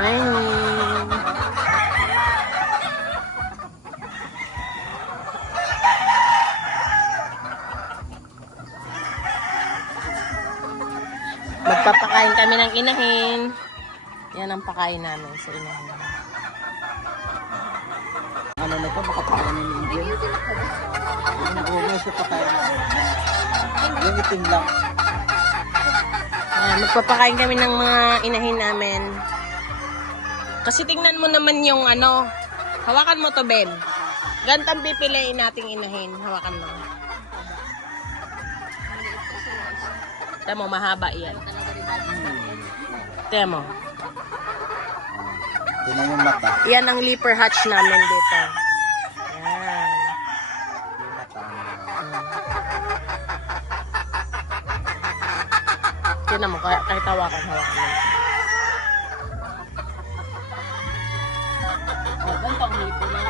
Morning. Magpapakain kami ng inahin. Yan ang pakain namin sa inahin. Ano na ito, baka parang ng Indian. Yung nag-uwi sa patayan. Yung itim lang. Ah, magpapakain kami ng mga inahin namin. Kasi tingnan mo naman yung ano, hawakan mo to, Ben. Gantang pipiliin nating inahin. Hawakan mo. Tignan mo, mahaba yan. Tignan mo. Yung mata. Yan ang leaper hatch namin dito. Yan. Tignan mo, kahit hawakan, hawakan mo.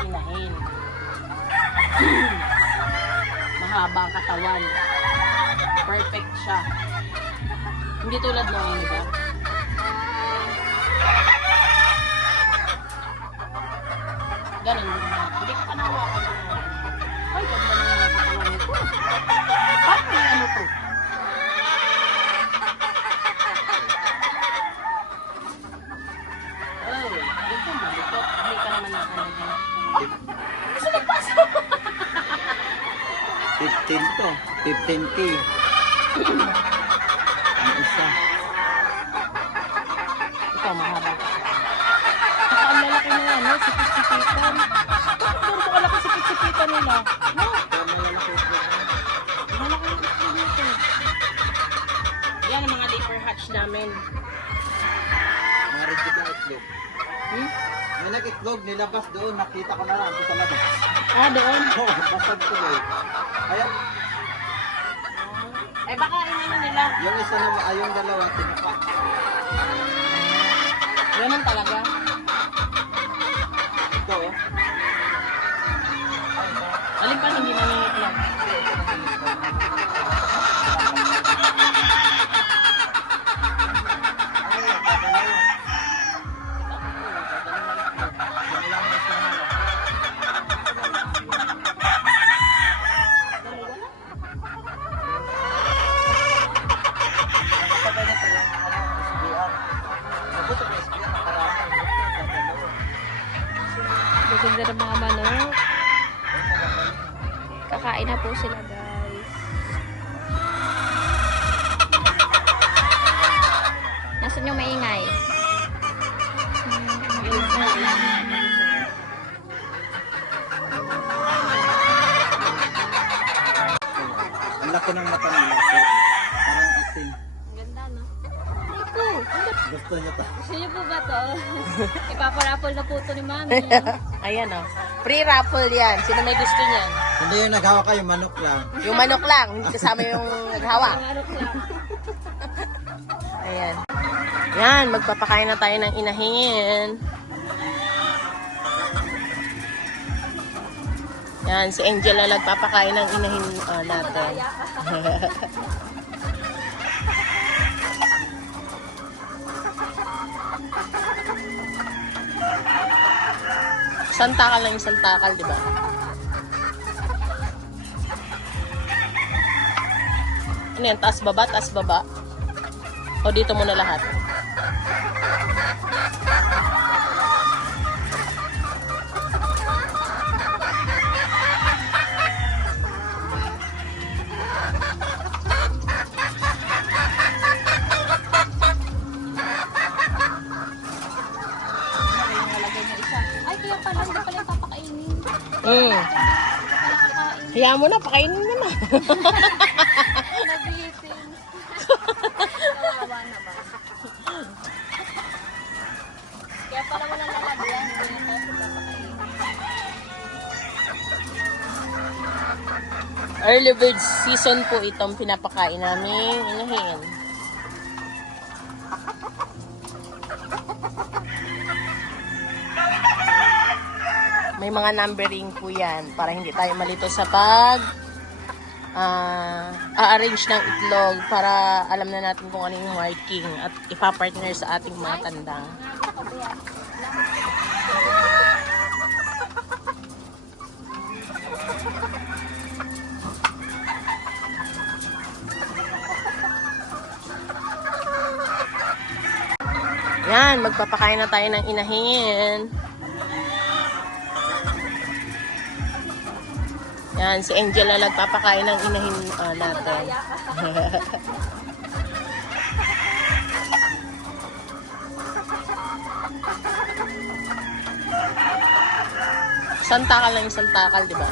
Ang lipo ng inahin. Mahaba ang katawan. Perfect siya. Hindi tulad ng iba. Ganun 15K. Ang isa. Ito, mahaba. Saka ang lalaki nila, no? Sipit-sipitan. Bakit ganito kalaki sipit-sipitan nila? No? Malaki nito. Yan ang mga leaper hatch namin. Mga rigid ang itlog. Hmm? May nag-itlog, nilabas doon. Nakita ko na lang ito sa labas. Ah, doon? Oo, basag ko eh. Kaya, Eh, baka inano nila. yung isa na ay yung dalawa, tinapa. Ganun talaga. Ito oh. Alin pa hindi nangingitlog? Ipaparapol na po to ni mami. Ayan o. Free raffle yan. Sino may gusto niyan? Hindi yung naghawa kayo, manok lang. Yung manok lang, hindi kasama yung naghawa. Ang arok lang. Ayan. Yan, magpapakain na tayo ng inahin. Yan, si Angel na nagpapakain ng inahin ah, natin. santakal lang yung santakal, di ba? Ano yan? Taas baba? Taas baba? O dito muna lahat? Mm. Papakain. Hayaan mo na, pakainin mo na. Nabihitin. Kaya pala wala lalagyan. Early bird season po itong pinapakain namin inahin. May mga numbering po yan para hindi tayo malito sa pag ah, a-arrange ng itlog para alam na natin kung ano yung marking at ipapartner sa ating mga tandang. Yan, magpapakain na tayo ng inahin. Yan, si Angela nagpapakain ng inahin ah, natin. santakal lang yung santakal, di ba?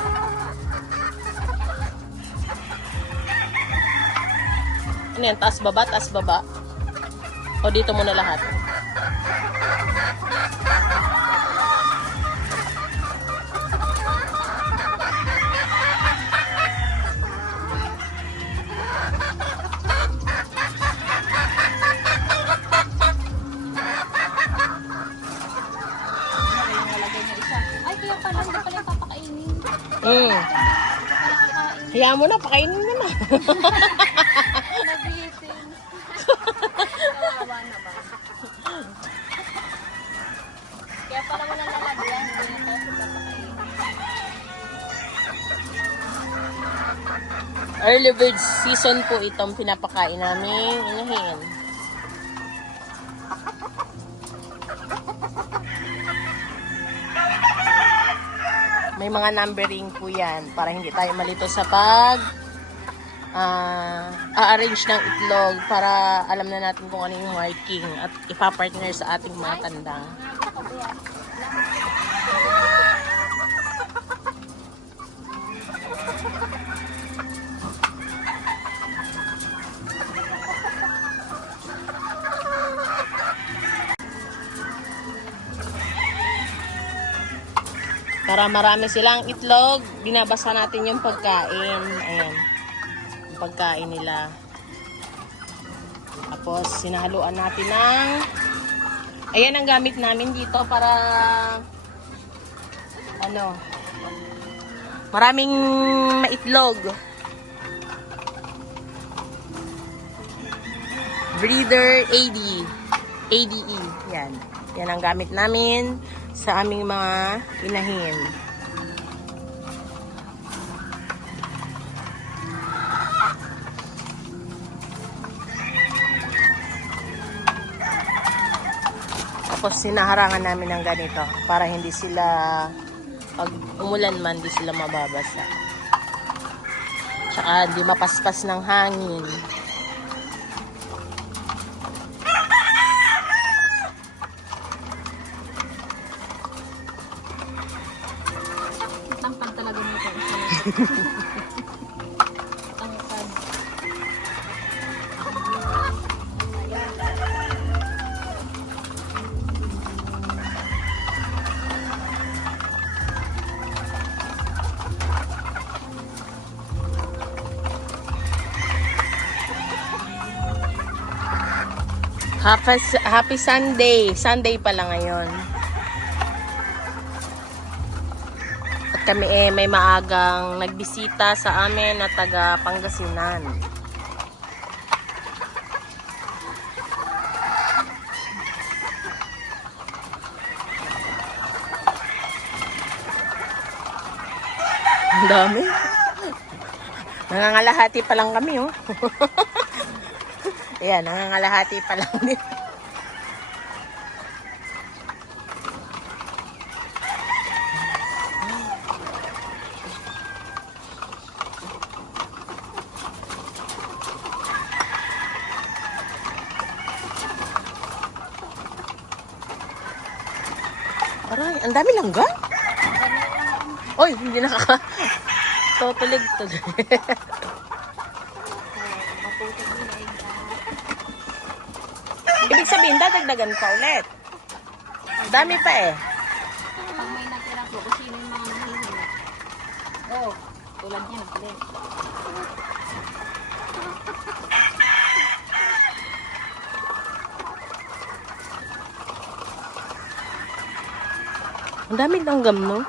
Ano yan? Taas baba, taas baba? O dito muna lahat? Hayaan mo na, pakainin mo na. Nabitin. Kaya pala wala lalagyan, hindi na tayo. Early bird season po itong pinapakain namin inahin. May mga numbering po yan para hindi tayo malito sa pag ah, a-arrange ng itlog para alam na natin kung ano yung marking at ipapartner sa ating mga tandang. Para marami silang itlog, binabasa natin yung pagkain. Ayan. Yung pagkain nila. Tapos, sinahaluan natin ng... Ayan ang gamit namin dito para... Ano? Maraming maitlog. Breeder AD. ADE. Yan. Yan ang gamit namin sa aming mga inahin. Tapos sinaharangan namin ng ganito para hindi sila pag umulan man hindi sila mababasa. Tsaka hindi mapaspas ng hangin. Happy, happy Sunday. Sunday pala ngayon. Kami eh may maagang nagbisita sa amin na taga Pangasinan. Ang dami. Nangangalahati pa lang kami, oh. Ayan, nangangalahati pa lang din. Aray, ang dami langga. Oy, hindi nakaka... Totulig to. Ibig sabihin, dadagdagan pa ulit. Dami pa eh. Pag may natira po, kung sino yung mga nahihingi. Oh, tulad niya, nagpili. Ang daming langgam, no?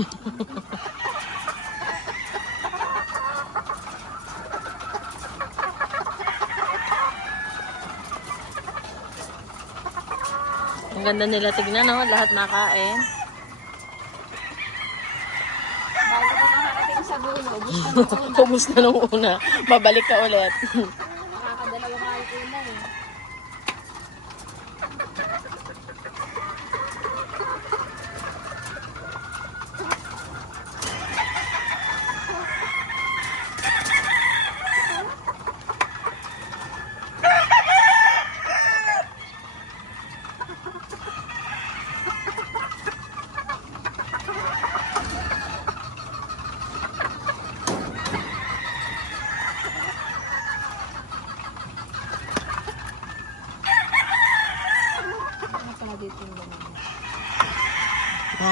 Ha, ha, ha. Ang ganda nila tignan, no? Lahat nakain. Bago ko nakarating sa dulo. Ubus na nung una. Babalik ka ulit.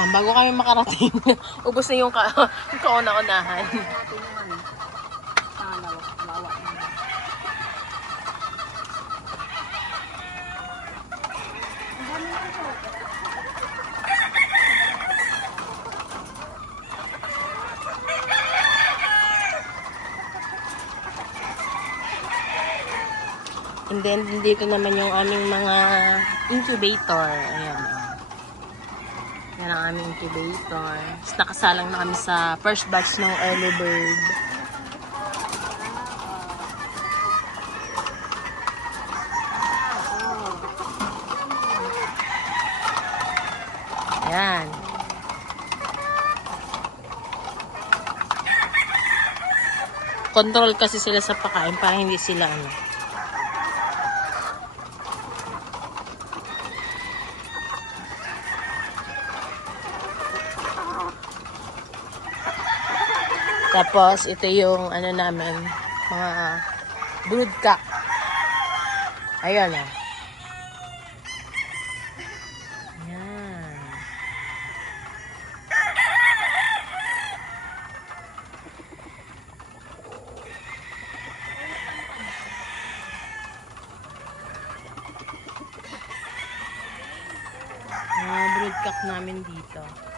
bago kami makarating, ubos na yung ka kauna-unahan. And then, dito naman yung aming mga incubator. Ayan. Yan ang aming incubator. Tapos nakasalang na kami sa first batch ng early bird. Yan. Control kasi sila sa pakain para hindi sila ano. Tapos, ito yung ano namin, mga broodcock. Ayan ah. Ayan. Mga broodcock namin dito.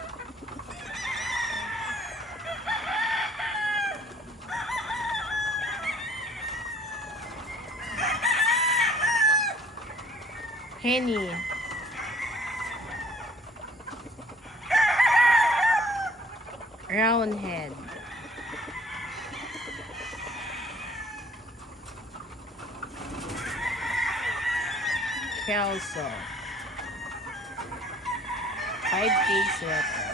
Henny. Roundhead. Kelso. Five days letter.